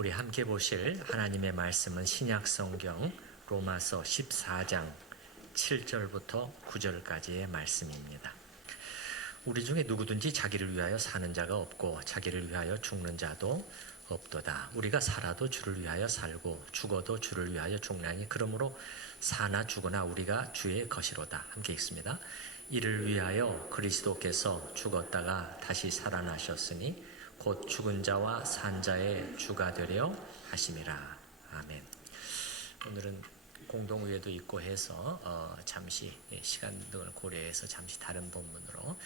우리 함께 보실 하나님의 말씀은 신약성경 로마서 14장 7절부터 9절까지의 말씀입니다. 우리 중에 누구든지 자기를 위하여 사는 자가 없고 자기를 위하여 죽는 자도 없도다. 우리가 살아도 주를 위하여 살고 죽어도 주를 위하여 죽나니 그러므로 사나 죽으나 우리가 주의 것이로다. 함께 읽습니다. 이를 위하여 그리스도께서 죽었다가 다시 살아나셨으니 곧 죽은 자와 산 자의 주가 되려 하심이라. 아멘. 오늘은 공동의회도 있고 해서 잠시 시간 등을 고려해서 잠시 다른 본문으로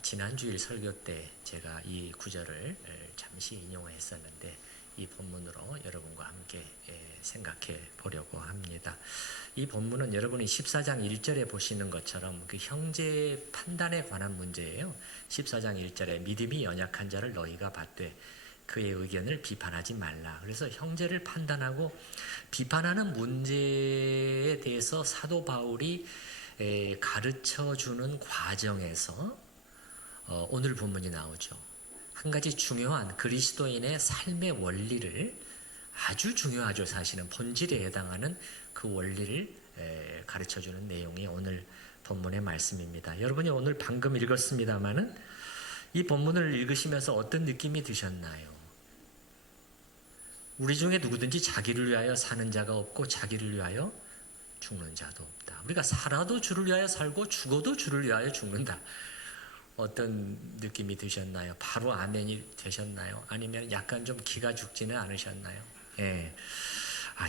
지난 주일 설교 때 제가 이 구절을 잠시 인용했었는데 이 본문으로 여러분과 함께 생각해 보려고 합니다. 이 본문은 여러분이 14장 1절에 보시는 것처럼 그 형제 판단에 관한 문제예요. 14장 1절에 믿음이 연약한 자를 너희가 받되 그의 의견을 비판하지 말라. 그래서 형제를 판단하고 비판하는 문제에 대해서 사도 바울이 가르쳐주는 과정에서 오늘 본문이 나오죠. 한 가지 중요한 그리스도인의 삶의 원리를 아주 중요하죠. 사실은 본질에 해당하는 그 원리를 가르쳐주는 내용이 오늘 본문의 말씀입니다. 여러분이 오늘 방금 읽었습니다마는 이 본문을 읽으시면서 어떤 느낌이 드셨나요? 우리 중에 누구든지 자기를 위하여 사는 자가 없고 자기를 위하여 죽는 자도 없다. 우리가 살아도 주를 위하여 살고 죽어도 주를 위하여 죽는다. 어떤 느낌이 드셨나요? 바로 아멘이 되셨나요? 아니면 약간 좀 기가 죽지는 않으셨나요? 예.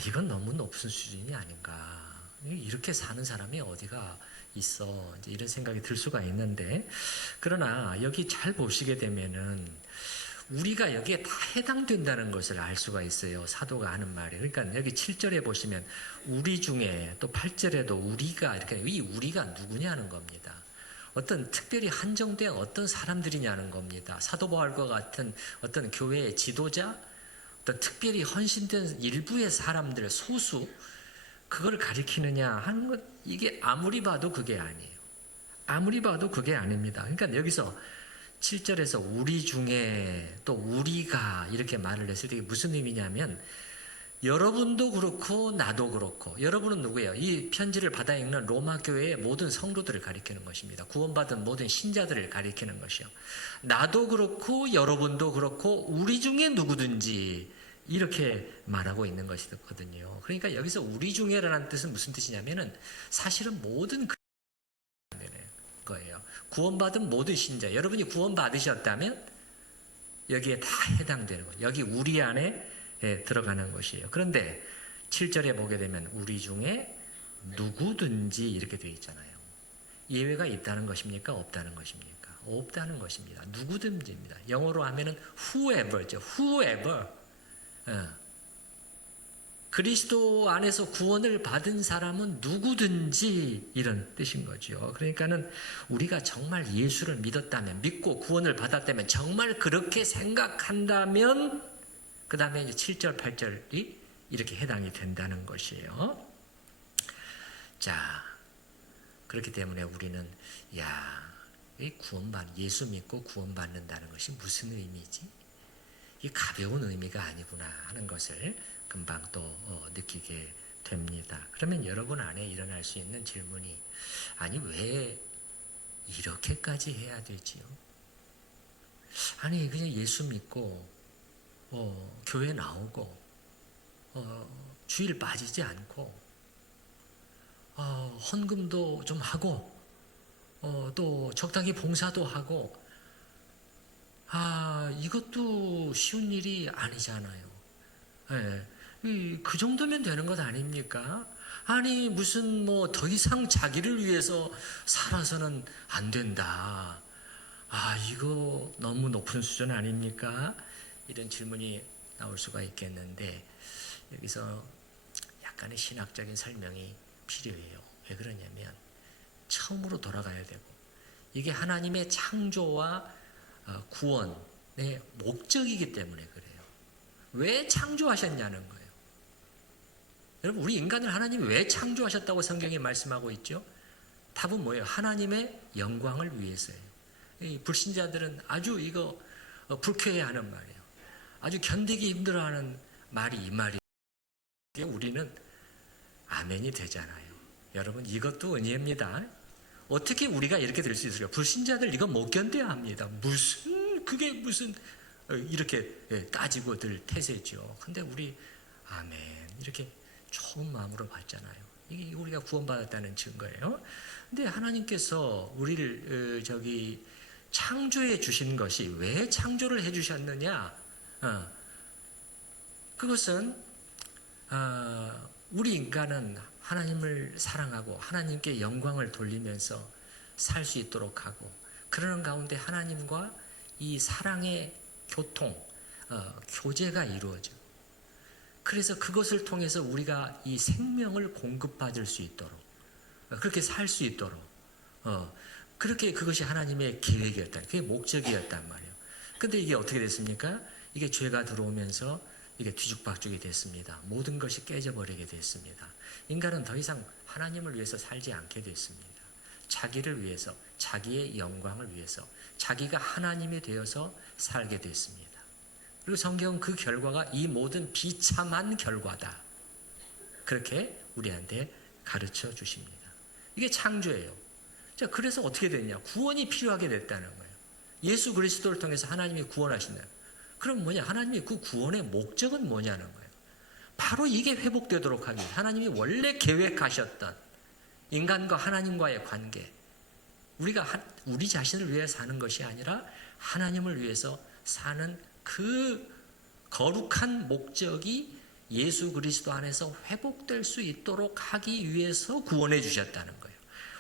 이건 너무 높은 수준이 아닌가. 이렇게 사는 사람이 어디가 있어. 이제 이런 생각이 들 수가 있는데, 그러나 여기 잘 보시게 되면은 우리가 여기에 다 해당된다는 것을 알 수가 있어요. 사도가 하는 말이. 그러니까 여기 7절에 보시면 우리 중에 또 8절에도 우리가 이렇게 이 우리가 누구냐는 겁니다. 어떤 특별히 한정된 어떤 사람들이냐는 겁니다. 사도 바울과 같은 어떤 교회의 지도자, 어떤 특별히 헌신된 일부의 사람들, 소수, 그걸 가리키느냐 하는 것, 이게 아무리 봐도 그게 아니에요. 아무리 봐도 그게 아닙니다. 그러니까 여기서 7절에서 우리 중에 또 우리가 이렇게 말을 했을 때 무슨 의미냐면 여러분도 그렇고 나도 그렇고, 여러분은 누구예요? 이 편지를 받아 읽는 로마 교회의 모든 성도들을 가리키는 것입니다. 구원받은 모든 신자들을 가리키는 것이요. 나도 그렇고 여러분도 그렇고 우리 중에 누구든지 이렇게 말하고 있는 것이거든요. 그러니까 여기서 우리 중에라는 뜻은 무슨 뜻이냐면은 사실은 모든 거예요. 구원받은 모든 신자, 여러분이 구원받으셨다면 여기에 다 해당되는 거예요. 여기 우리 안에 들어가는 것이에요. 그런데 7절에 보게 되면 우리 중에 누구든지 이렇게 되어 있잖아요. 예외가 있다는 것입니까? 없다는 것입니까? 없다는 것입니다. 누구든지입니다. 영어로 하면은 whoever죠. whoever. 그리스도 안에서 구원을 받은 사람은 누구든지 이런 뜻인 거죠. 그러니까는 우리가 정말 예수를 믿었다면, 믿고 구원을 받았다면, 정말 그렇게 생각한다면 그 다음에 이제 7절, 8절이 이렇게 해당이 된다는 것이에요. 자, 그렇기 때문에 우리는 예수 믿고 구원받는다는 것이 무슨 의미지? 이 가벼운 의미가 아니구나 하는 것을 금방 또 느끼게 됩니다. 그러면 여러분 안에 일어날 수 있는 질문이, 아니 왜 이렇게까지 해야 되지요? 아니 그냥 예수 믿고 교회 나오고 주일 빠지지 않고 헌금도 좀 하고 또 적당히 봉사도 하고 이것도 쉬운 일이 아니잖아요. 그 정도면 되는 것 아닙니까? 아니 무슨 더 이상 자기를 위해서 살아서는 안 된다. 이거 너무 높은 수준 아닙니까? 이런 질문이 나올 수가 있겠는데 여기서 약간의 신학적인 설명이 필요해요. 왜 그러냐면 처음으로 돌아가야 되고, 이게 하나님의 창조와 구원의 목적이기 때문에 그래요. 왜 창조하셨냐는 거예요. 여러분, 우리 인간을 하나님이 왜 창조하셨다고 성경이 말씀하고 있죠? 답은 뭐예요? 하나님의 영광을 위해서예요. 이 불신자들은 아주 이거 불쾌해하는 말이에요. 아주 견디기 힘들어하는 말이 이 말이 우리는 아멘이 되잖아요. 여러분 이것도 은혜입니다. 어떻게 우리가 이렇게 될 수 있을까요? 불신자들 이거 못 견뎌야 합니다. 그게 무슨 이렇게 따지고 들 태세죠. 근데 우리 아멘 이렇게 좋은 마음으로 받잖아요. 이게 우리가 구원받았다는 증거예요. 근데 하나님께서 우리를 창조해 주신 것이 왜 창조를 해 주셨느냐? 그것은 우리 인간은 하나님을 사랑하고 하나님께 영광을 돌리면서 살 수 있도록 하고, 그러는 가운데 하나님과 이 사랑의 교제가 이루어져. 그래서 그것을 통해서 우리가 이 생명을 공급받을 수 있도록, 그렇게 살 수 있도록, 그렇게 그것이 하나님의 계획이었다. 그게 목적이었단 말이에요. 근데 이게 어떻게 됐습니까? 이게 죄가 들어오면서 이게 뒤죽박죽이 됐습니다. 모든 것이 깨져버리게 됐습니다. 인간은 더 이상 하나님을 위해서 살지 않게 됐습니다. 자기를 위해서, 자기의 영광을 위해서, 자기가 하나님이 되어서 살게 됐습니다. 그리고 성경은 그 결과가 이 모든 비참한 결과다, 그렇게 우리한테 가르쳐 주십니다. 이게 창조예요. 자, 그래서 어떻게 됐냐? 구원이 필요하게 됐다는 거예요. 예수 그리스도를 통해서 하나님이 구원하신다. 그럼 뭐냐? 하나님이 그 구원의 목적은 뭐냐는 거예요. 바로 이게 회복되도록 하기 위해서 하나님이 원래 계획하셨던 인간과 하나님과의 관계, 우리가 우리 자신을 위해 사는 것이 아니라 하나님을 위해서 사는 그 거룩한 목적이 예수 그리스도 안에서 회복될 수 있도록 하기 위해서 구원해 주셨다는 거예요.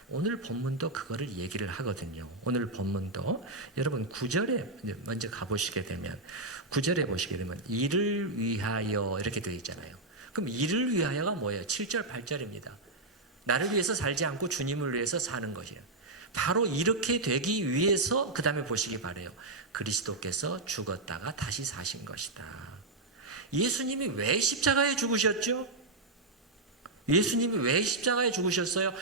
오늘 본문도 그거를 얘기를 하거든요. 오늘 본문도 여러분 9절에 먼저 가보시게 되면, 9절에 보시게 되면 이를 위하여 이렇게 되어 있잖아요. 그럼 이를 위하여가 뭐예요? 7절 8절입니다. 나를 위해서 살지 않고 주님을 위해서 사는 것이에요. 바로 이렇게 되기 위해서 그 다음에 보시기 바라요. 그리스도께서 죽었다가 다시 사신 것이다. 예수님이 왜 십자가에 죽으셨죠? 예수님이 왜 십자가에 죽으셨어요?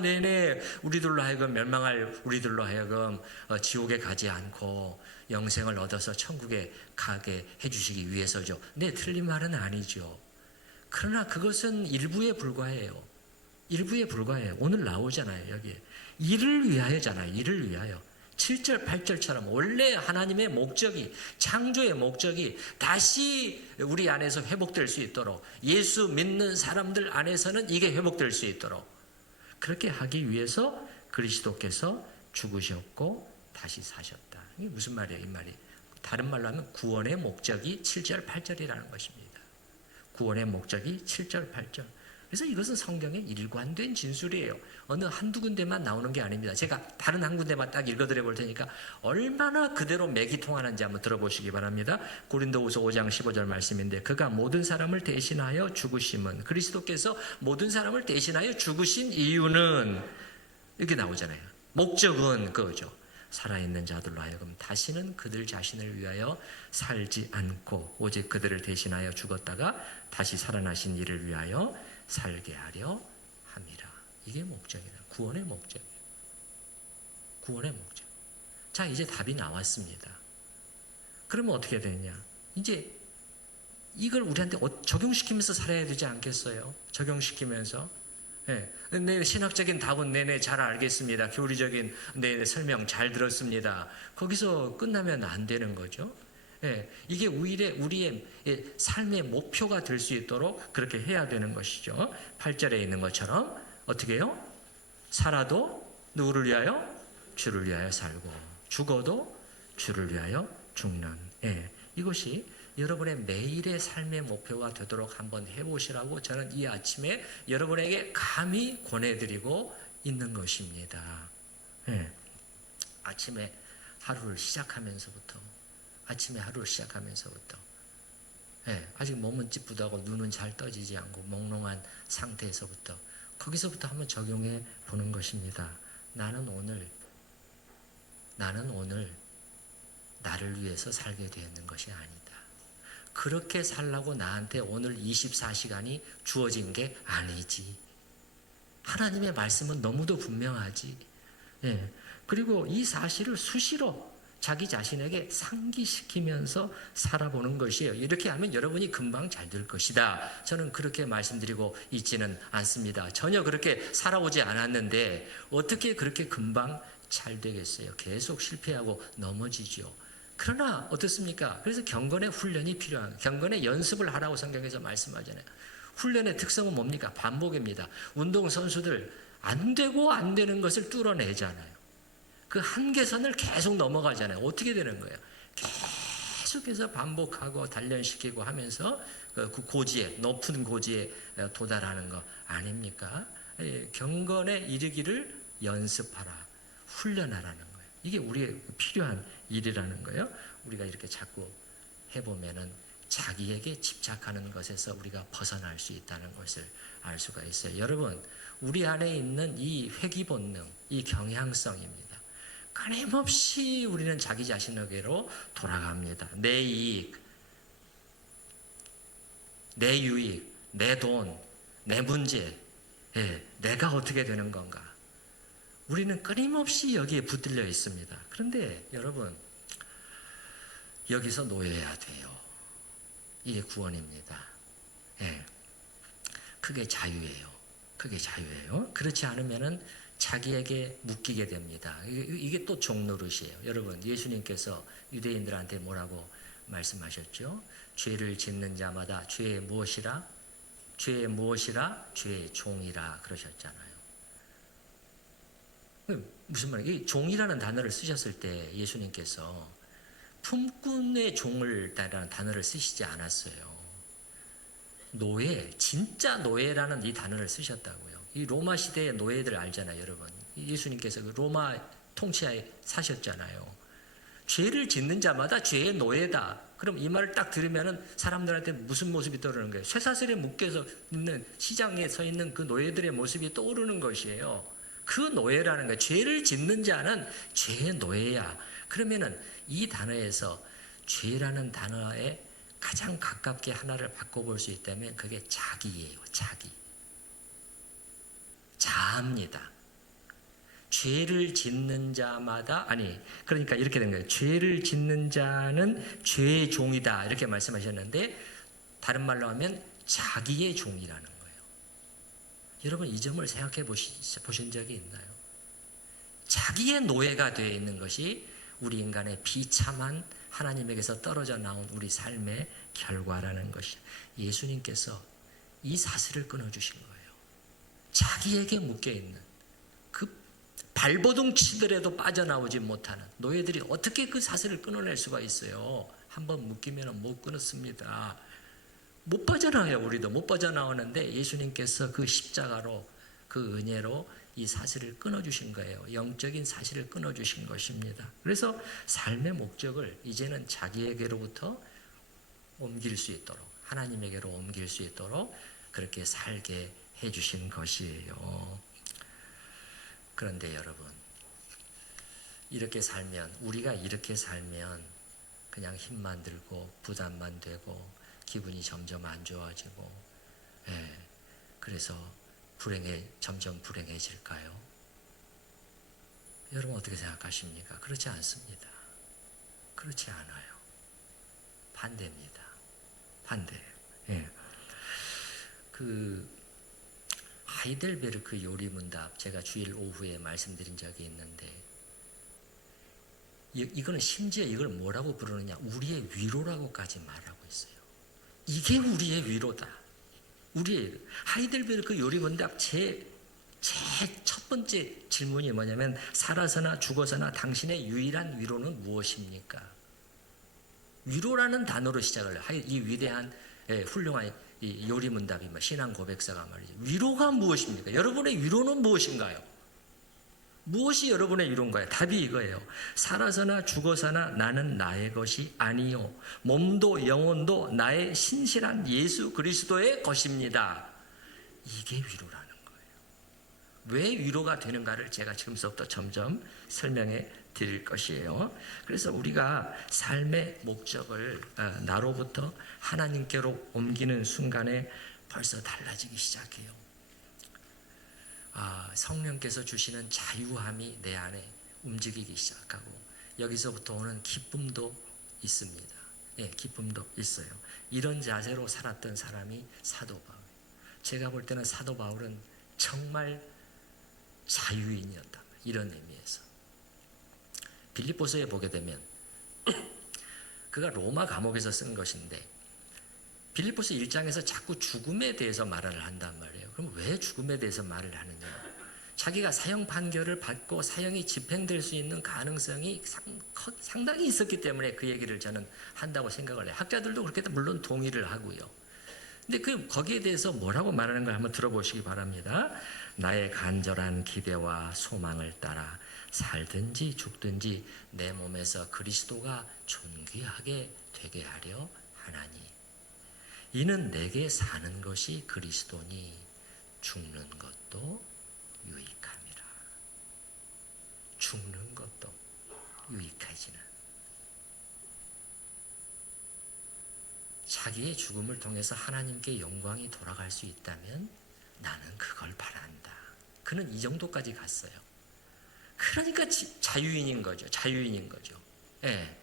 네네, 우리들로 하여금 멸망할 우리들로 하여금 지옥에 가지 않고 영생을 얻어서 천국에 가게 해주시기 위해서죠. 네, 틀린 말은 아니죠. 그러나 그것은 일부에 불과해요. 일부에 불과해요. 오늘 나오잖아요. 여기 이를 위하여잖아요. 이를 위하여. 7절 8절처럼 원래 하나님의 목적이, 창조의 목적이 다시 우리 안에서 회복될 수 있도록, 예수 믿는 사람들 안에서는 이게 회복될 수 있도록 그렇게 하기 위해서 그리스도께서 죽으셨고 다시 사셨다. 이게 무슨 말이에요? 이 말이 다른 말로 하면 구원의 목적이 7절 8절이라는 것입니다. 구원의 목적이 7절 8절. 그래서 이것은 성경의 일관된 진술이에요. 어느 한두 군데만 나오는 게 아닙니다. 제가 다른 한 군데만 딱 읽어드려 볼 테니까 얼마나 그대로 맥이 통하는지 한번 들어보시기 바랍니다. 고린도후서 5장 15절 말씀인데, 그가 모든 사람을 대신하여 죽으심은, 그리스도께서 모든 사람을 대신하여 죽으신 이유는 이렇게 나오잖아요. 목적은 그거죠. 살아있는 자들로 하여금 다시는 그들 자신을 위하여 살지 않고 오직 그들을 대신하여 죽었다가 다시 살아나신 이를 위하여 살게 하려 함이라. 이게 목적이다. 구원의 목적이에요. 구원의 목적. 자, 이제 답이 나왔습니다. 그러면 어떻게 되냐? 이제 이걸 우리한테 적용시키면서 살아야 되지 않겠어요? 적용시키면서. 네, 신학적인 답은 네네 잘 알겠습니다. 교리적인 네 설명 잘 들었습니다. 거기서 끝나면 안 되는 거죠. 이게 우리의 삶의 목표가 될 수 있도록 그렇게 해야 되는 것이죠. 8절에 있는 것처럼 어떻게 해요? 살아도 누구를 위하여? 주를 위하여 살고, 죽어도 주를 위하여 죽는. 이것이 여러분의 매일의 삶의 목표가 되도록 한번 해보시라고 저는 이 아침에 여러분에게 감히 권해드리고 있는 것입니다. 아침에 하루를 시작하면서부터, 아직 몸은 찌뿌다고 눈은 잘 떠지지 않고 몽롱한 상태에서부터, 거기서부터 한번 적용해 보는 것입니다. 나는 오늘 나를 위해서 살게 되었는 것이 아니다. 그렇게 살라고 나한테 오늘 24시간이 주어진 게 아니지. 하나님의 말씀은 너무도 분명하지. 그리고 이 사실을 수시로 자기 자신에게 상기시키면서 살아보는 것이에요. 이렇게 하면 여러분이 금방 잘 될 것이다. 저는 그렇게 말씀드리고 있지는 않습니다. 전혀 그렇게 살아오지 않았는데 어떻게 그렇게 금방 잘 되겠어요? 계속 실패하고 넘어지죠. 그러나 어떻습니까? 그래서 경건의 훈련이 필요한, 경건의 연습을 하라고 성경에서 말씀하잖아요. 훈련의 특성은 뭡니까? 반복입니다. 운동선수들 안 되고 안 되는 것을 뚫어내잖아요. 그 한계선을 계속 넘어가잖아요. 어떻게 되는 거예요? 계속해서 반복하고 단련시키고 하면서 그 고지에, 높은 고지에 도달하는 거 아닙니까? 경건에 이르기를 연습하라, 훈련하라는 거예요. 이게 우리의 필요한 일이라는 거예요. 우리가 이렇게 자꾸 해보면은 자기에게 집착하는 것에서 우리가 벗어날 수 있다는 것을 알 수가 있어요. 여러분, 우리 안에 있는 이 회귀 본능, 이 경향성입니다. 끊임없이 우리는 자기 자신에게로 돌아갑니다. 내 이익, 내 유익, 내 돈, 내 문제, 내가 어떻게 되는 건가? 우리는 끊임없이 여기에 붙들려 있습니다. 그런데 여러분, 여기서 놓여야 돼요. 이게 구원입니다. 그게 자유예요. 그게 자유예요. 그렇지 않으면은 자기에게 묶이게 됩니다. 이게 또 종노릇이에요. 여러분, 예수님께서 유대인들한테 뭐라고 말씀하셨죠? 죄를 짓는 자마다 죄의 무엇이라? 죄의 무엇이라? 죄의 종이라 그러셨잖아요. 무슨 말이에요? 종이라는 단어를 쓰셨을 때 예수님께서 품꾼의 종을 라는 단어를 쓰시지 않았어요. 노예, 진짜 노예라는 이 단어를 쓰셨다고요. 이 로마 시대의 노예들 알잖아요, 여러분. 예수님께서 그 로마 통치하에 사셨잖아요. 죄를 짓는 자마다 죄의 노예다. 그럼 이 말을 딱 들으면은 사람들한테 무슨 모습이 떠오르는 거예요? 쇠사슬에 묶여서 있는, 시장에 서 있는 그 노예들의 모습이 떠오르는 것이에요. 그 노예라는 거예요. 죄를 짓는 자는 죄의 노예야. 그러면은 이 단어에서 죄라는 단어에 가장 가깝게 하나를 바꿔볼 수 있다면 그게 자기예요. 자기. 자아입니다. 죄를 짓는 자마다, 그러니까 이렇게 된 거예요. 죄를 짓는 자는 죄의 종이다. 이렇게 말씀하셨는데, 다른 말로 하면 자기의 종이라는 거예요. 여러분, 이 점을 생각해 보신 적이 있나요? 자기의 노예가 되어 있는 것이 우리 인간의 비참한 하나님에게서 떨어져 나온 우리 삶의 결과라는 것이, 예수님께서 이 사슬을 끊어주신 거예요. 자기에게 묶여있는, 그 발버둥 치더라도 빠져나오지 못하는 노예들이 어떻게 그 사슬을 끊어낼 수가 있어요? 한번 묶이면 못 끊었습니다. 못 빠져나와요. 우리도 못 빠져나오는데 예수님께서 그 십자가로, 그 은혜로 이 사슬을 끊어주신 거예요. 영적인 사슬을 끊어주신 것입니다. 그래서 삶의 목적을 이제는 자기에게로부터 옮길 수 있도록, 하나님에게로 옮길 수 있도록 그렇게 살게 해주신 것이에요. 그런데 여러분, 이렇게 살면, 우리가 이렇게 살면 그냥 힘만 들고 부담만 되고 기분이 점점 안 좋아지고, 그래서 점점 불행해질까요? 여러분 어떻게 생각하십니까? 그렇지 않습니다. 그렇지 않아요. 반대입니다. 반대예요. 그 하이델베르크 요리문답 제가 주일 오후에 말씀드린 적이 있는데, 이거는 심지어 이걸 뭐라고 부르느냐, 우리의 위로라고까지 말하고 있어요. 이게 우리의 위로다. 우리의 하이델베르크 요리문답 제 첫 번째 질문이 뭐냐면, 살아서나 죽어서나 당신의 유일한 위로는 무엇입니까? 위로라는 단어로 시작을 해요. 이 위대한 훌륭한 이 요리문답이 신앙 고백서가 말이죠. 위로가 무엇입니까? 여러분의 위로는 무엇인가요? 무엇이 여러분의 위로인가요? 답이 이거예요. 살아서나 죽어서나 나는 나의 것이 아니요, 몸도 영혼도 나의 신실한 예수 그리스도의 것입니다. 이게 위로라는 거예요. 왜 위로가 되는가를 제가 지금부터 점점 설명해 드릴 것이에요. 그래서 우리가 삶의 목적을 나로부터 하나님께로 옮기는 순간에 벌써 달라지기 시작해요. 성령께서 주시는 자유함이 내 안에 움직이기 시작하고, 여기서부터 오는 기쁨도 있습니다. 예, 기쁨도 있어요. 이런 자세로 살았던 사람이 사도 바울. 제가 볼 때는 사도 바울은 정말 자유인이었다. 이런 의미에서. 빌립보서에 보게 되면 그가 로마 감옥에서 쓴 것인데 빌립보서 1장에서 자꾸 죽음에 대해서 말을 한단 말이에요. 그럼 왜 죽음에 대해서 말을 하느냐? 자기가 사형 판결을 받고 사형이 집행될 수 있는 가능성이 상당히 있었기 때문에 그 얘기를 저는 한다고 생각을 해요. 학자들도 그렇게 물론 동의를 하고요. 근데 거기에 대해서 뭐라고 말하는 걸 한번 들어보시기 바랍니다. 나의 간절한 기대와 소망을 따라 살든지 죽든지 내 몸에서 그리스도가 존귀하게 되게 하려 하나니 이는 내게 사는 것이 그리스도니 죽는 것도 유익함이라. 죽는 것도 유익하지는. 자기의 죽음을 통해서 하나님께 영광이 돌아갈 수 있다면 나는 그걸 바란다. 그는 이 정도까지 갔어요. 그러니까 자유인인 거죠. 자유인인 거죠. 예.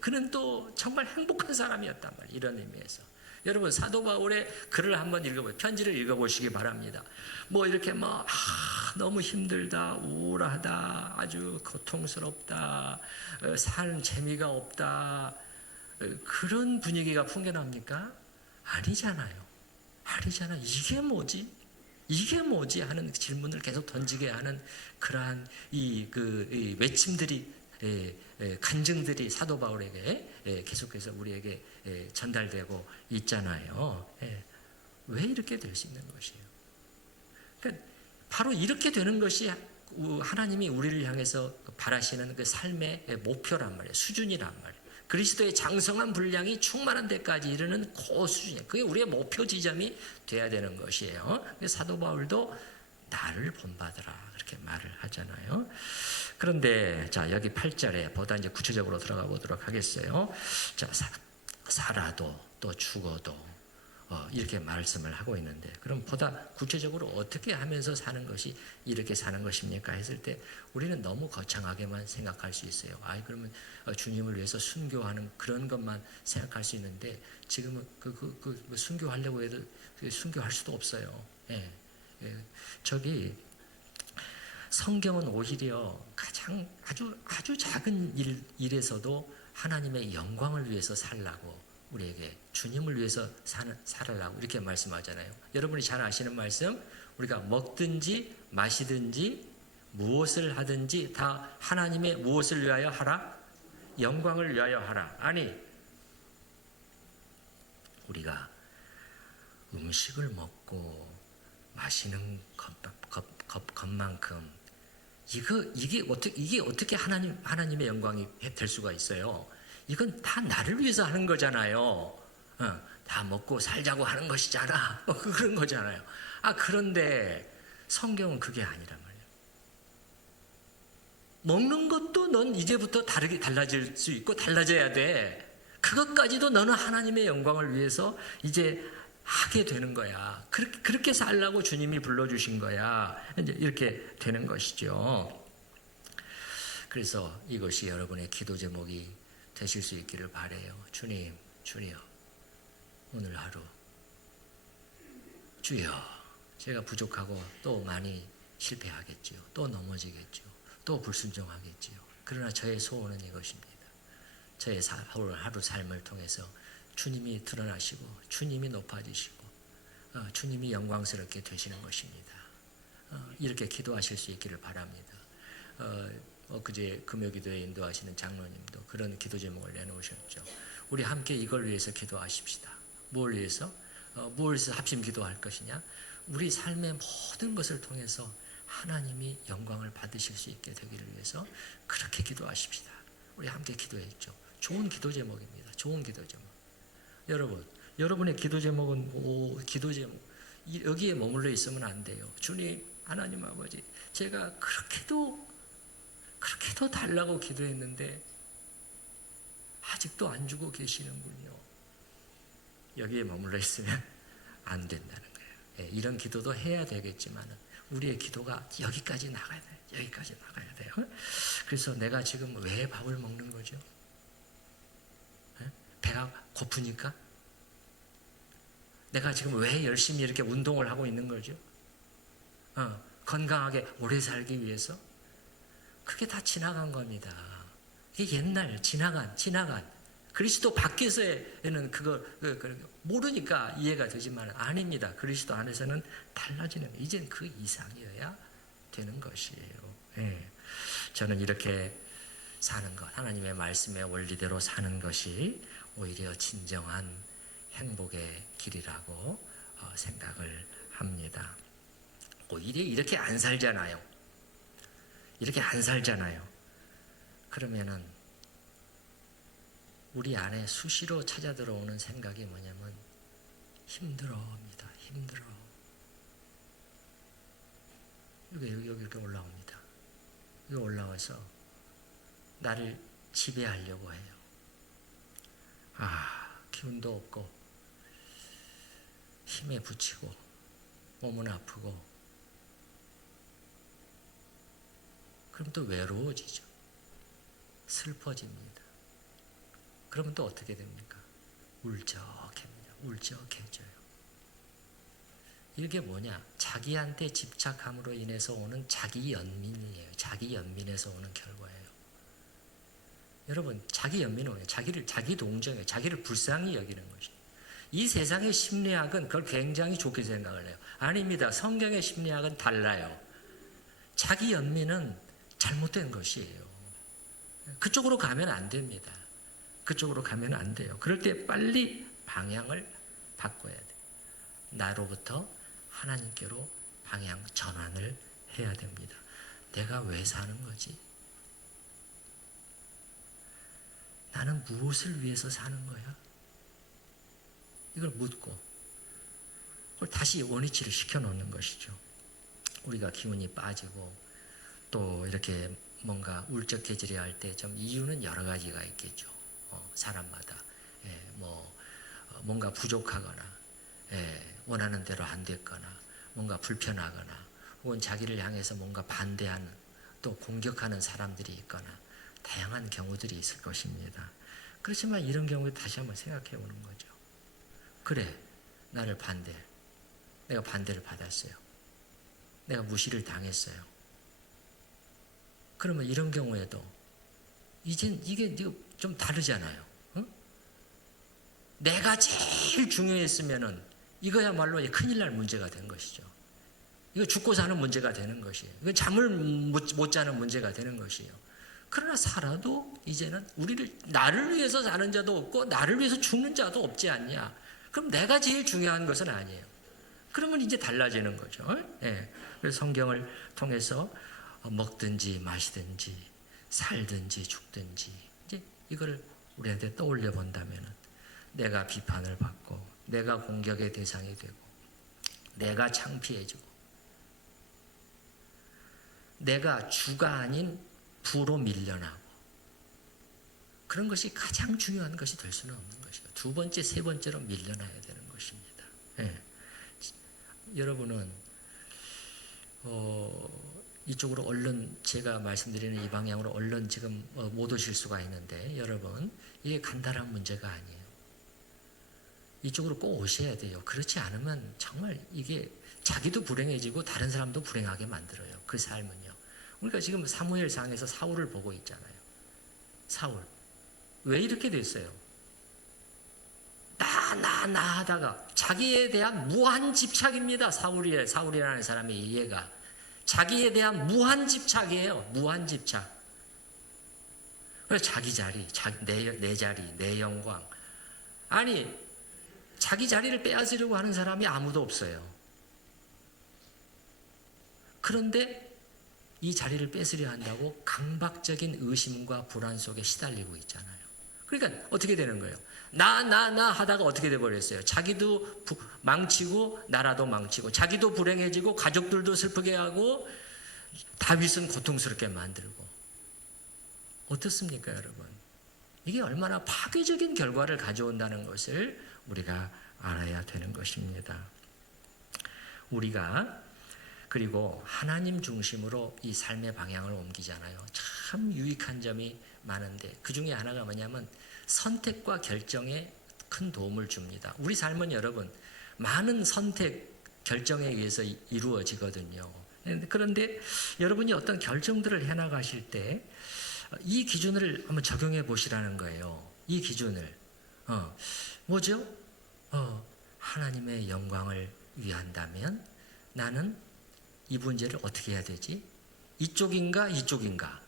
그는 또 정말 행복한 사람이었단 말이에요. 이런 의미에서. 여러분 사도 바울의 글을 한번 편지를 읽어보시기 바랍니다. 뭐 이렇게 너무 힘들다, 우울하다, 아주 고통스럽다, 살 재미가 없다, 그런 분위기가 풍겨납니까? 아니잖아요. 이게 뭐지? 이게 뭐지? 하는 질문을 계속 던지게 하는 그러한 이 외침들이, 간증들이 사도 바울에게 계속해서 우리에게 전달되고 있잖아요. 왜 이렇게 될 수 있는 것이에요? 그러니까 바로 이렇게 되는 것이 하나님이 우리를 향해서 바라시는 그 삶의 목표란 말이에요. 수준이란 말이에요. 그리스도의 장성한 분량이 충만한 데까지 이르는 그 수준이에요. 그게 우리의 목표 지점이 돼야 되는 것이에요. 사도 바울도 나를 본받으라 그렇게 말을 하잖아요. 그런데 자 여기 8절에 보다 이제 구체적으로 들어가 보도록 하겠어요. 자 살아도 또 죽어도 이렇게 말씀을 하고 있는데 그럼 보다 구체적으로 어떻게 하면서 사는 것이 이렇게 사는 것입니까? 했을 때 우리는 너무 거창하게만 생각할 수 있어요. 그러면 주님을 위해서 순교하는 그런 것만 생각할 수 있는데 지금은 순교하려고 해도 순교할 수도 없어요. 저기 성경은 오히려 가장 아주 작은 일에서도 하나님의 영광을 위해서 살라고 우리에게 주님을 위해서 살으라고 이렇게 말씀하잖아요. 여러분이 잘 아시는 말씀, 우리가 먹든지 마시든지 무엇을 하든지 다 하나님의 무엇을 위하여 하라? 영광을 위하여 하라. 아니, 우리가 음식을 먹고 마시는 것만큼 이게 어떻게 하나님의 영광이 될 수가 있어요? 이건 다 나를 위해서 하는 거잖아요. 다 먹고 살자고 하는 것이잖아. 그런 거잖아요. 그런데 성경은 그게 아니란 말이에요. 먹는 것도 넌 이제부터 달라질 수 있고 달라져야 돼. 그것까지도 너는 하나님의 영광을 위해서 이제 하게 되는 거야. 그렇게 살라고 주님이 불러주신 거야. 이제 이렇게 되는 것이죠. 그래서 이것이 여러분의 기도 제목이 되실 수 있기를 바라요. 주님, 주여, 오늘 하루 주여, 제가 부족하고 또 많이 실패하겠지요. 또 넘어지겠지요. 또 불순종하겠지요. 그러나 저의 소원은 이것입니다. 저의 하루 삶을 통해서 주님이 드러나시고 주님이 높아지시고 주님이 영광스럽게 되시는 것입니다. 이렇게 기도하실 수 있기를 바랍니다. 엊그제 금요기도에 인도하시는 장로님도 그런 기도 제목을 내놓으셨죠. 우리 함께 이걸 위해서 기도하십시다. 뭘 위해서? 무엇을 합심 기도할 것이냐? 우리 삶의 모든 것을 통해서 하나님이 영광을 받으실 수 있게 되기를 위해서 그렇게 기도하십시다. 우리 함께 기도했죠. 좋은 기도 제목입니다. 좋은 기도 제목. 여러분의 기도 제목은 기도 제목 여기에 머물러 있으면 안 돼요. 주님, 하나님 아버지, 제가 그렇게도 달라고 기도했는데 아직도 안 주고 계시는군요. 여기에 머물러 있으면 안 된다는 거예요. 이런 기도도 해야 되겠지만 우리의 기도가 여기까지 나가야 돼. 여기까지 나가야 돼요. 그래서 내가 지금 왜 밥을 먹는 거죠? 배가 고프니까? 내가 지금 왜 열심히 이렇게 운동을 하고 있는 거죠? 건강하게 오래 살기 위해서? 그게 다 지나간 겁니다. 이게 옛날 지나간 그리스도 밖에서는 그거 모르니까 이해가 되지만 아닙니다. 그리스도 안에서는 달라지는, 이젠 그 이상이어야 되는 것이에요. 예. 저는 이렇게 사는 것, 하나님의 말씀의 원리대로 사는 것이 오히려 진정한 행복의 길이라고 생각을 합니다. 오히려 이렇게 안 살잖아요. 이렇게 안 살잖아요. 그러면은 우리 안에 수시로 찾아 들어오는 생각이 뭐냐면 힘들어입니다. 힘들어. 여기 이렇게 올라옵니다. 여기 올라와서 나를 지배하려고 해요. 기운도 없고 힘에 부치고 몸은 아프고, 그럼 또 외로워지죠. 슬퍼집니다. 그러면 또 어떻게 됩니까? 울적합니다. 울적해져요. 이게 뭐냐? 자기한테 집착함으로 인해서 오는 자기 연민이에요. 자기 연민에서 오는 결과예요. 여러분, 자기 연민은 뭐예요? 자기 동정이에요. 자기를 불쌍히 여기는 것이. 이 세상의 심리학은 그걸 굉장히 좋게 생각을 해요. 아닙니다. 성경의 심리학은 달라요. 자기 연민은 잘못된 것이에요. 그쪽으로 가면 안 됩니다. 그쪽으로 가면 안 돼요. 그럴 때 빨리 방향을 바꿔야 돼요. 나로부터 하나님께로 방향 전환을 해야 됩니다. 내가 왜 사는 거지? 나는 무엇을 위해서 사는 거야? 이걸 묻고 그걸 다시 원위치를 시켜놓는 것이죠. 우리가 기운이 빠지고 또 이렇게 뭔가 울적해지려 할 때 좀 이유는 여러 가지가 있겠죠. 사람마다 뭔가 부족하거나 원하는 대로 안 됐거나 뭔가 불편하거나 혹은 자기를 향해서 뭔가 반대하는 또 공격하는 사람들이 있거나 다양한 경우들이 있을 것입니다. 그렇지만 이런 경우에 다시 한번 생각해 보는 거죠. 그래, 내가 반대를 받았어요. 내가 무시를 당했어요. 그러면 이런 경우에도 이젠 이게 좀 다르잖아요. 내가 제일 중요했으면은 이거야말로 큰일 날 문제가 된 것이죠. 이거 죽고 사는 문제가 되는 것이에요. 이거 잠을 못 자는 문제가 되는 것이에요. 그러나 살아도 이제는 나를 위해서 사는 자도 없고 나를 위해서 죽는 자도 없지 않냐. 그럼 내가 제일 중요한 것은 아니에요. 그러면 이제 달라지는 거죠. 그래서 성경을 통해서 먹든지 마시든지 살든지 죽든지 이제 이걸 우리한테 떠올려 본다면 내가 비판을 받고 내가 공격의 대상이 되고 내가 창피해지고 내가 주가 아닌 부로 밀려나고 그런 것이 가장 중요한 것이 될 수는 없는 것이고 두 번째, 세 번째로 밀려나야 되는 것입니다. 여러분은 이쪽으로 얼른 제가 말씀드리는 이 방향으로 얼른 지금 못 오실 수가 있는데 여러분 이게 간단한 문제가 아니에요. 이쪽으로 꼭 오셔야 돼요. 그렇지 않으면 정말 이게 자기도 불행해지고 다른 사람도 불행하게 만들어요. 그 삶은요. 우리가 지금 사무엘상에서 사울을 보고 있잖아요. 사울 왜 이렇게 됐어요? 나 하다가 자기에 대한 무한 집착입니다. 사울이라는 사람의 이해가 자기에 대한 무한 집착이에요. 무한 집착. 그래서 자기 자리, 내 자리, 내 영광. 아니 자기 자리를 빼앗으려고 하는 사람이 아무도 없어요. 그런데 이 자리를 뺏으려 한다고 강박적인 의심과 불안 속에 시달리고 있잖아요. 그러니까 어떻게 되는 거예요? 나 하다가 어떻게 돼버렸어요? 자기도 망치고 나라도 망치고 자기도 불행해지고 가족들도 슬프게 하고 다윗은 고통스럽게 만들고 어떻습니까 여러분? 이게 얼마나 파괴적인 결과를 가져온다는 것을 우리가 알아야 되는 것입니다. 우리가 그리고 하나님 중심으로 이 삶의 방향을 옮기잖아요. 참 유익한 점이 많은데 그 중에 하나가 뭐냐면 선택과 결정에 큰 도움을 줍니다. 우리 삶은 여러분 많은 선택, 결정에 의해서 이루어지거든요. 그런데 여러분이 어떤 결정들을 해나가실 때 이 기준을 한번 적용해 보시라는 거예요. 이 기준을. 뭐죠? 하나님의 영광을 위한다면 나는 이 문제를 어떻게 해야 되지? 이쪽인가 이쪽인가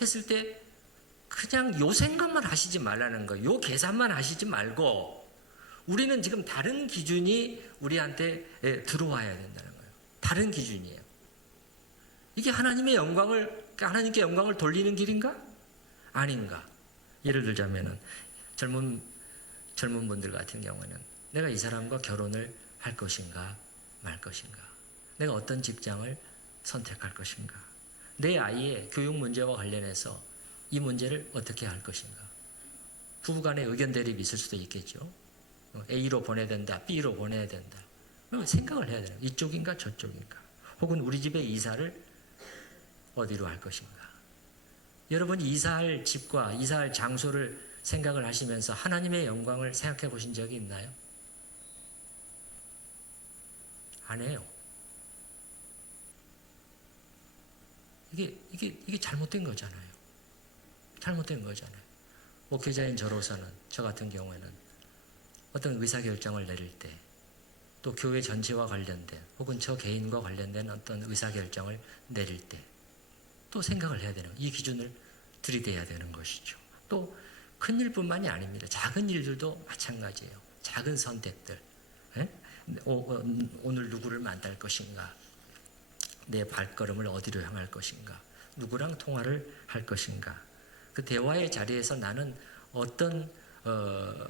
했을 때 그냥 요 생각만 하시지 말라는 거예요. 요 계산만 하시지 말고 우리는 지금 다른 기준이 우리한테 들어와야 된다는 거예요. 다른 기준이에요. 이게 하나님께 영광을 돌리는 길인가? 아닌가? 예를 들자면은 젊은 분들 같은 경우는 내가 이 사람과 결혼을 할 것인가 말 것인가? 내가 어떤 직장을 선택할 것인가? 내 아이의 교육 문제와 관련해서 이 문제를 어떻게 할 것인가? 부부 간의 의견 대립이 있을 수도 있겠죠. A로 보내야 된다, B로 보내야 된다. 생각을 해야 되는 이쪽인가 저쪽인가? 혹은 우리 집의 이사를 어디로 할 것인가? 여러분이 이사할 집과 이사할 장소를 생각을 하시면서 하나님의 영광을 생각해 보신 적이 있나요? 안 해요. 이게 잘못된 거잖아요. 잘못된 거잖아요. 목회자인 저로서는, 저 같은 경우에는 어떤 의사결정을 내릴 때, 또 교회 전체와 관련된, 혹은 저 개인과 관련된 어떤 의사결정을 내릴 때, 또 생각을 해야 되는, 이 기준을 들이대야 되는 것이죠. 또 큰 일뿐만이 아닙니다. 작은 일들도 마찬가지예요. 작은 선택들. 오늘 누구를 만날 것인가? 내 발걸음을 어디로 향할 것인가? 누구랑 통화를 할 것인가? 그 대화의 자리에서 나는 어떤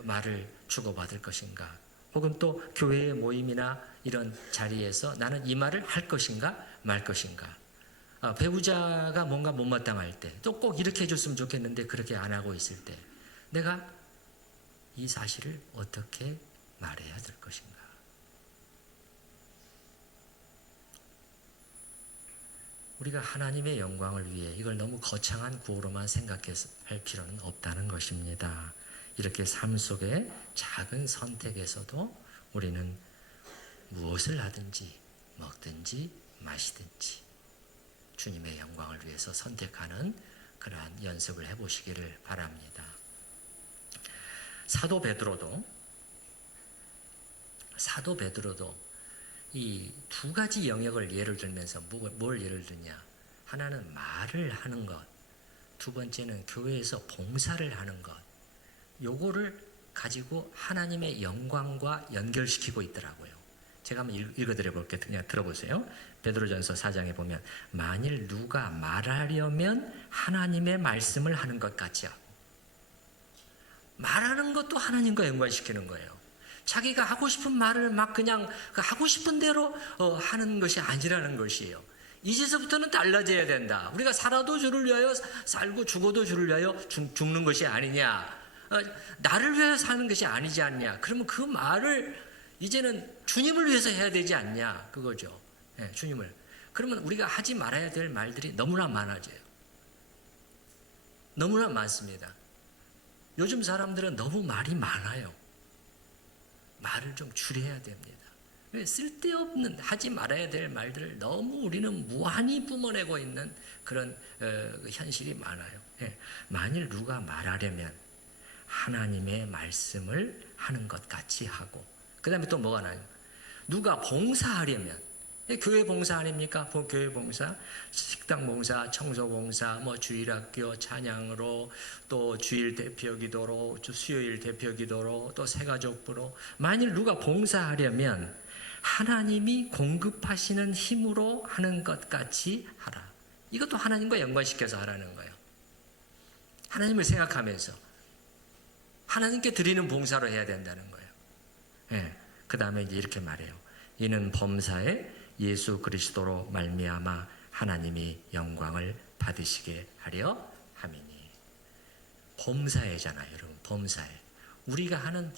말을 주고받을 것인가? 혹은 또 교회의 모임이나 이런 자리에서 나는 이 말을 할 것인가 말 것인가? 배우자가 뭔가 못마땅할 때, 또 꼭 이렇게 해줬으면 좋겠는데 그렇게 안 하고 있을 때 내가 이 사실을 어떻게 말해야 될 것인가? 우리가 하나님의 영광을 위해 이걸 너무 거창한 구호로만 생각할 필요는 없다는 것입니다. 이렇게 삶 속의 작은 선택에서도 우리는 무엇을 하든지 먹든지 마시든지 주님의 영광을 위해서 선택하는 그러한 연습을 해보시기를 바랍니다. 사도 베드로도 이 두 가지 영역을 예를 들면서 뭘 예를 드냐? 하나는 말을 하는 것, 두 번째는 교회에서 봉사를 하는 것. 요거를 가지고 하나님의 영광과 연결시키고 있더라고요. 제가 한번 읽어드려 볼게요. 그냥 들어보세요. 베드로전서 4장에 보면 만일 누가 말하려면 하나님의 말씀을 하는 것 같이 하고, 말하는 것도 하나님과 연관시키는 거예요. 자기가 하고 싶은 말을 막 그냥 하고 싶은 대로 하는 것이 아니라는 것이에요. 이제서부터는 달라져야 된다. 우리가 살아도 주를 위하여 살고 죽어도 주를 위하여 죽는 것이 아니냐. 나를 위하여 사는 것이 아니지 않냐. 그러면 그 말을 이제는 주님을 위해서 해야 되지 않냐. 그거죠. 네, 주님을. 그러면 우리가 하지 말아야 될 말들이 너무나 많아져요. 너무나 많습니다. 요즘 사람들은 너무 말이 많아요. 말을 좀 줄여야 됩니다. 쓸데없는 하지 말아야 될 말들을 너무 우리는 무한히 뿜어내고 있는 그런 현실이 많아요. 만일 누가 말하려면 하나님의 말씀을 하는 것 같이 하고, 그 다음에 또 뭐가 나요? 누가 봉사하려면, 교회 봉사 아닙니까? 교회 봉사, 식당 봉사, 청소 봉사, 주일학교 찬양으로, 또 주일 대표 기도로, 수요일 대표 기도로, 또 새가족부로. 만일 누가 봉사하려면 하나님이 공급하시는 힘으로 하는 것 같이 하라. 이것도 하나님과 연관시켜서 하라는 거예요. 하나님을 생각하면서 하나님께 드리는 봉사로 해야 된다는 거예요. 그 다음에 이제 이렇게 말해요. 이는 범사에 예수 그리스도로 말미암아 하나님이 영광을 받으시게 하려 함이니. 범사에잖아요, 여러분. 범사에. 우리가 하는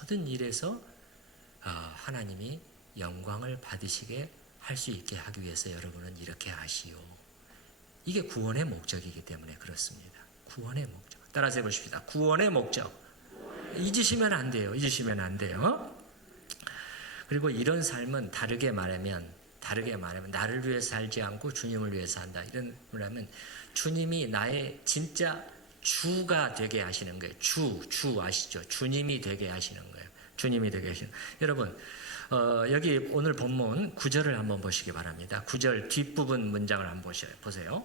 모든 일에서 하나님이 영광을 받으시게 할 수 있게 하기 위해서 여러분은 이렇게 하시오. 이게 구원의 목적이기 때문에 그렇습니다. 구원의 목적. 따라서 해보십시다. 구원의 목적. 잊으시면 안 돼요. 잊으시면 안 돼요. 그리고 이런 삶은 다르게 말하면 나를 위해서 살지 않고 주님을 위해서 산다. 이런 말하면 주님이 나의 진짜 주가 되게 하시는 거예요. 주 아시죠? 주님이 되게 하시는 거예요. 주님이 되게 하시는 거예요. 여러분 여기 오늘 본문 9절을 한번 보시기 바랍니다. 9절 뒷부분 문장을 한번 보세요.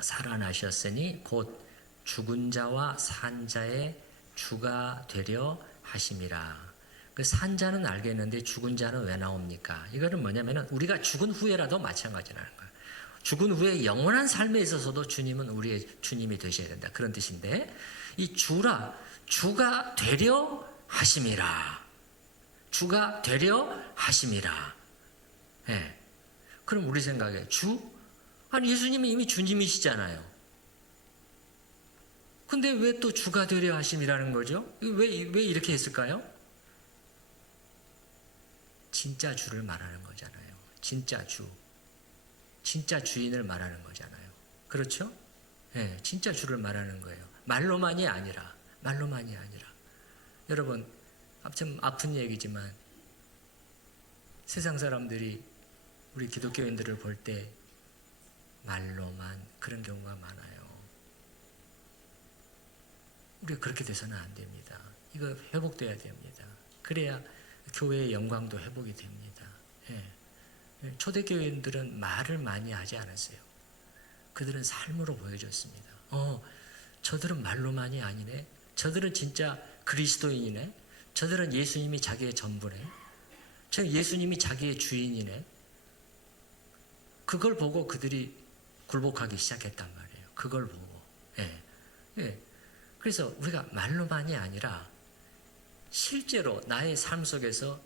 살아나셨으니 곧 죽은 자와 산 자의 주가 되려 하심이라. 그 산 자는 알겠는데 죽은 자는 왜 나옵니까? 이거는 뭐냐면은 우리가 죽은 후에라도 마찬가지라는 거예요. 죽은 후에 영원한 삶에 있어서도 주님은 우리의 주님이 되셔야 된다. 그런 뜻인데 이 주가 되려 하심이라. 주가 되려 하심이라. 예. 그럼 우리 생각에 아니 예수님이 이미 주님이시잖아요. 근데 왜 또 주가 되려 하심이라는 거죠? 왜 이렇게 했을까요? 진짜 주를 말하는 거잖아요. 진짜 주. 진짜 주인을 말하는 거잖아요. 그렇죠? 네, 진짜 주를 말하는 거예요. 말로만이 아니라. 여러분, 좀 아픈 얘기지만 세상 사람들이 우리 기독교인들을 볼 때 말로만 그런 경우가 많아요. 우리가 그렇게 돼서는 안 됩니다. 이거 회복돼야 됩니다. 그래야 교회의 영광도 회복이 됩니다. 예. 초대교인들은 말을 많이 하지 않았어요. 그들은 삶으로 보여줬습니다. 저들은 말로만이 아니네. 저들은 진짜 그리스도인이네. 저들은 예수님이 자기의 전부네. 예수님이 자기의 주인이네. 그걸 보고 그들이 굴복하기 시작했단 말이에요. 그걸 보고. 예. 그래서 우리가 말로만이 아니라 실제로 나의 삶 속에서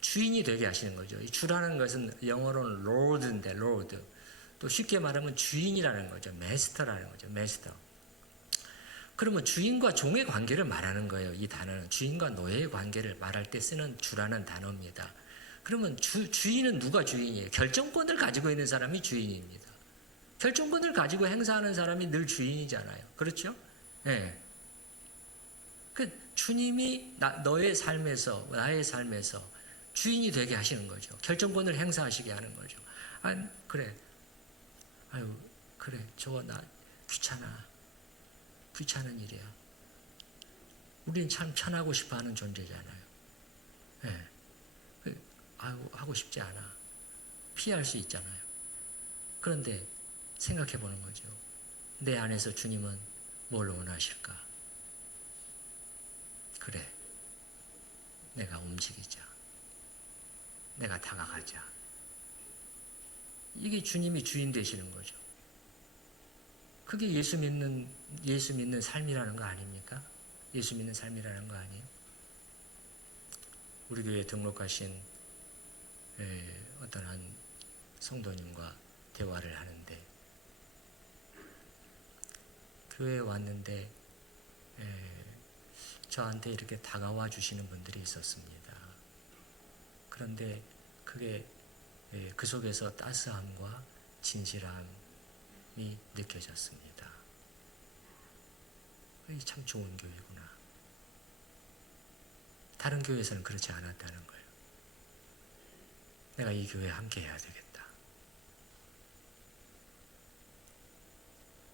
주인이 되게 하시는 거죠. 이 주라는 것은 영어로는 Lord인데, Lord. 또 쉽게 말하면 주인이라는 거죠. Master라는 거죠. Master. 그러면 주인과 종의 관계를 말하는 거예요. 이 단어는 주인과 노예의 관계를 말할 때 쓰는 주라는 단어입니다. 그러면 주인은 누가 주인이에요? 결정권을 가지고 있는 사람이 주인입니다. 결정권을 가지고 행사하는 사람이 늘 주인이잖아요. 그렇죠? 네. 주님이 나의 삶에서 주인이 되게 하시는 거죠. 결정권을 행사하시게 하는 거죠. 그래. 저거 나 귀찮은 일이야. 우리는 참 편하고 싶어 하는 존재잖아요. 네. 하고 싶지 않아. 피할 수 있잖아요. 그런데 생각해 보는 거죠. 내 안에서 주님은 뭘 원하실까? 그래. 내가 움직이자. 내가 다가가자. 이게 주님이 주인 되시는 거죠. 그게 예수 믿는 삶이라는 거 아닙니까? 예수 믿는 삶이라는 거 아니에요? 우리 교회에 등록하신 어떤 한 성도님과 대화를 하는데 교회에 왔는데 저한테 이렇게 다가와 주시는 분들이 있었습니다. 그런데 그게 그 속에서 따스함과 진실함이 느껴졌습니다. 이게 참 좋은 교회구나. 다른 교회에서는 그렇지 않았다는 거예요. 내가 이 교회에 함께 해야 되겠다.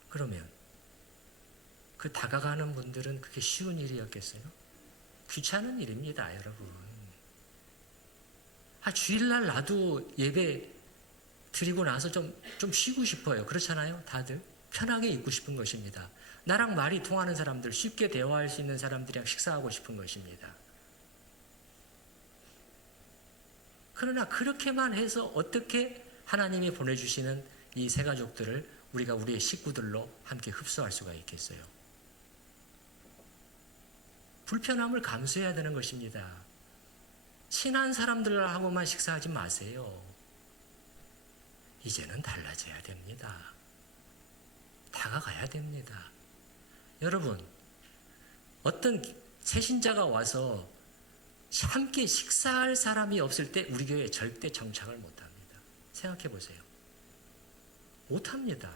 그러면 그 다가가는 분들은 그게 쉬운 일이었겠어요? 귀찮은 일입니다, 여러분. 주일날 나도 예배 드리고 나서 좀 쉬고 싶어요. 그렇잖아요? 다들 편하게 있고 싶은 것입니다. 나랑 말이 통하는 사람들, 쉽게 대화할 수 있는 사람들이랑 식사하고 싶은 것입니다. 그러나 그렇게만 해서 어떻게 하나님이 보내주시는 이 세 가족들을 우리가 우리의 식구들로 함께 흡수할 수가 있겠어요? 불편함을 감수해야 되는 것입니다. 친한 사람들하고만 식사하지 마세요. 이제는 달라져야 됩니다. 다가가야 됩니다. 여러분, 어떤 새신자가 와서 함께 식사할 사람이 없을 때 우리 교회에 절대 정착을 못합니다. 생각해 보세요. 못합니다.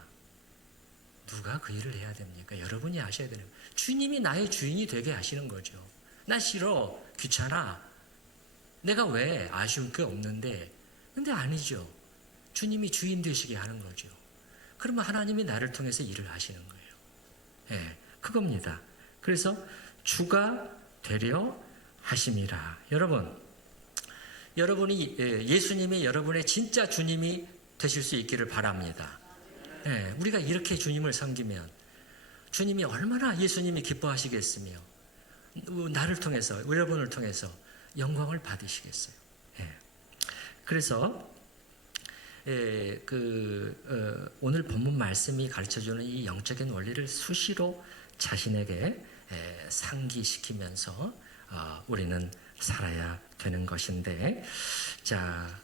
누가 그 일을 해야 됩니까? 여러분이 하셔야 되는 거예요. 주님이 나의 주인이 되게 하시는 거죠. 나 싫어, 귀찮아, 내가 왜 아쉬울 게 없는데. 근데 아니죠. 주님이 주인 되시게 하는 거죠. 그러면 하나님이 나를 통해서 일을 하시는 거예요. 예, 그겁니다. 그래서 주가 되려 하심이라. 여러분이 예수님이 여러분의 진짜 주님이 되실 수 있기를 바랍니다. 예, 우리가 이렇게 주님을 섬기면 주님이 얼마나 예수님이 기뻐하시겠으며 나를 통해서, 여러분을 통해서 영광을 받으시겠어요. 예. 그래서 오늘 본문 말씀이 가르쳐주는 이 영적인 원리를 수시로 자신에게 상기시키면서 우리는 살아야 되는 것인데, 자,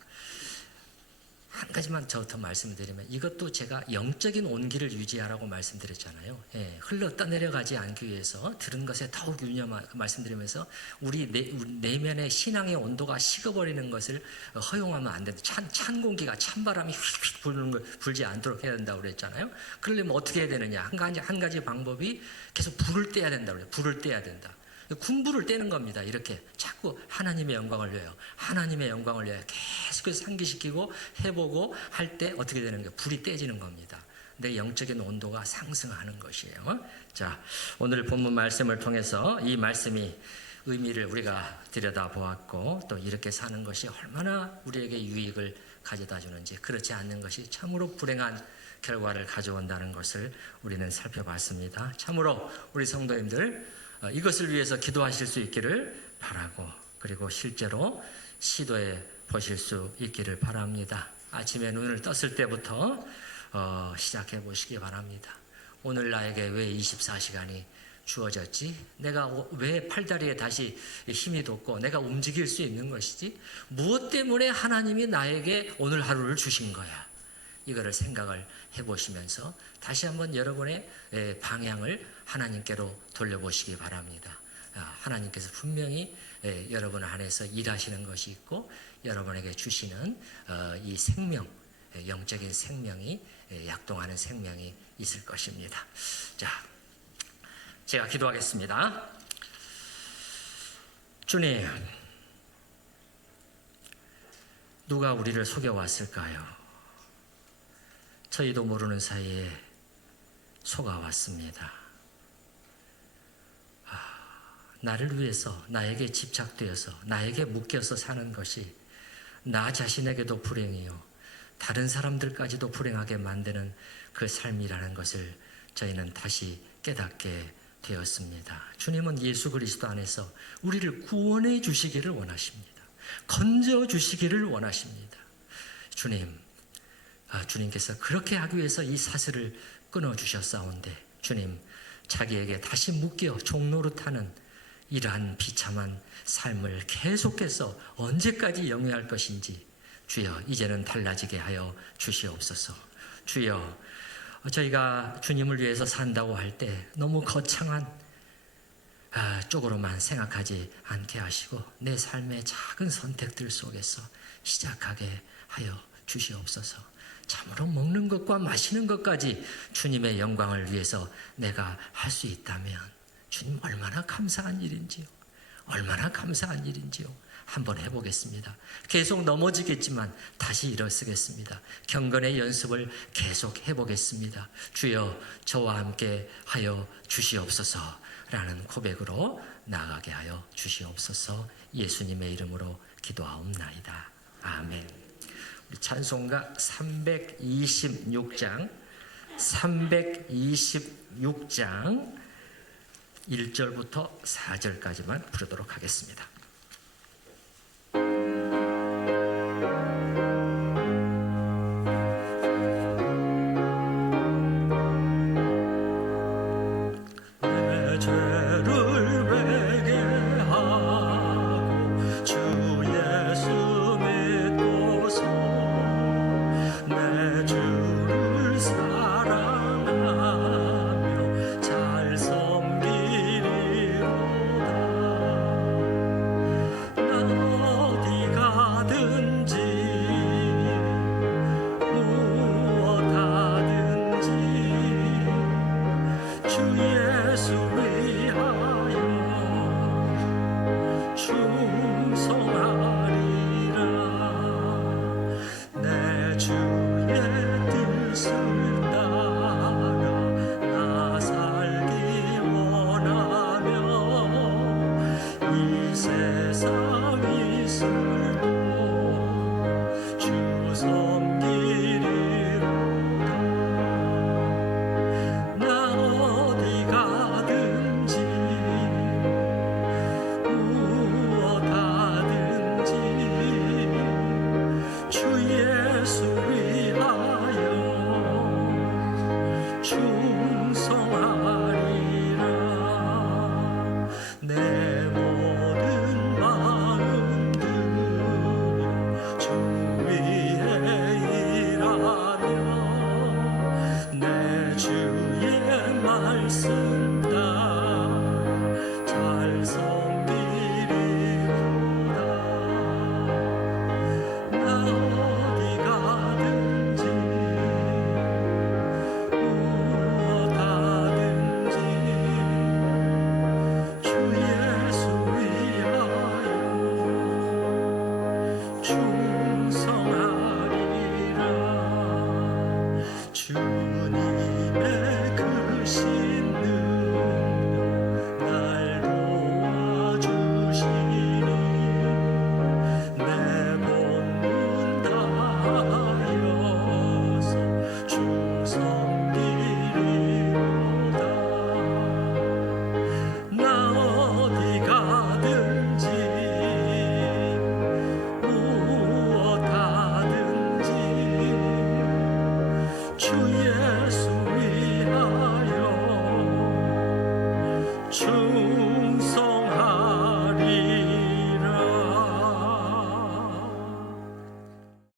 한 가지만 더 말씀드리면, 이것도 제가 영적인 온기를 유지하라고 말씀드렸잖아요. 예, 흘러 떠내려가지 않기 위해서 들은 것에 더욱 유념하고 말씀드리면서 우리 내면의 신앙의 온도가 식어버리는 것을 허용하면 안 된다. 찬 공기가, 찬바람이 휙휙 부는 걸 불지 않도록 해야 된다고 그랬잖아요. 그러려면 어떻게 해야 되느냐? 한 가지 방법이 계속 불을 떼야 된다고 그래요. 불을 떼야 된다. 군불을 떼는 겁니다. 이렇게 자꾸 하나님의 영광을 위하여, 하나님의 영광을 위하여 계속해서 상기시키고 해보고 할 때 어떻게 되는 거예요? 불이 떼지는 겁니다. 내 영적인 온도가 상승하는 것이에요. 자, 오늘 본문 말씀을 통해서 이 말씀이 의미를 우리가 들여다보았고, 또 이렇게 사는 것이 얼마나 우리에게 유익을 가져다 주는지, 그렇지 않는 것이 참으로 불행한 결과를 가져온다는 것을 우리는 살펴봤습니다. 참으로 우리 성도님들 이것을 위해서 기도하실 수 있기를 바라고, 그리고 실제로 시도해 보실 수 있기를 바랍니다. 아침에 눈을 떴을 때부터 시작해 보시기 바랍니다. 오늘 나에게 왜 24시간이 주어졌지? 내가 왜 팔다리에 다시 힘이 돋고 내가 움직일 수 있는 것이지? 무엇 때문에 하나님이 나에게 오늘 하루를 주신 거야? 이거를 생각을 해보시면서 다시 한번 여러분의 방향을 하나님께로 돌려보시기 바랍니다. 하나님께서 분명히 여러분 안에서 일하시는 것이 있고, 여러분에게 주시는 이 생명, 영적인 생명이, 약동하는 생명이 있을 것입니다. 자, 제가 기도하겠습니다. 주님, 누가 우리를 속여왔을까요? 저희도 모르는 사이에 속아왔습니다. 나를 위해서, 나에게 집착되어서, 나에게 묶여서 사는 것이 나 자신에게도 불행이요, 다른 사람들까지도 불행하게 만드는 그 삶이라는 것을 저희는 다시 깨닫게 되었습니다. 주님은 예수 그리스도 안에서 우리를 구원해 주시기를 원하십니다. 건져 주시기를 원하십니다. 주님께서 그렇게 하기 위해서 이 사슬을 끊어주셨사온데, 주님, 자기에게 다시 묶여 종노릇하는 이러한 비참한 삶을 계속해서 언제까지 영위할 것인지, 주여 이제는 달라지게 하여 주시옵소서. 주여, 저희가 주님을 위해서 산다고 할 때 너무 거창한 쪽으로만 생각하지 않게 하시고, 내 삶의 작은 선택들 속에서 시작하게 하여 주시옵소서. 참으로 먹는 것과 마시는 것까지 주님의 영광을 위해서 내가 할 수 있다면 주님, 얼마나 감사한 일인지요. 얼마나 감사한 일인지요. 한번 해보겠습니다. 계속 넘어지겠지만 다시 일어서겠습니다. 경건의 연습을 계속 해보겠습니다. 주여, 저와 함께 하여 주시옵소서 라는 고백으로 나아가게 하여 주시옵소서. 예수님의 이름으로 기도하옵나이다. 아멘. 우리 찬송가 326장 1절부터 4절까지만 부르도록 하겠습니다. 충성하리라. 내 주의 뜻을 따라 나 살기 원하며 이 세상 이슬도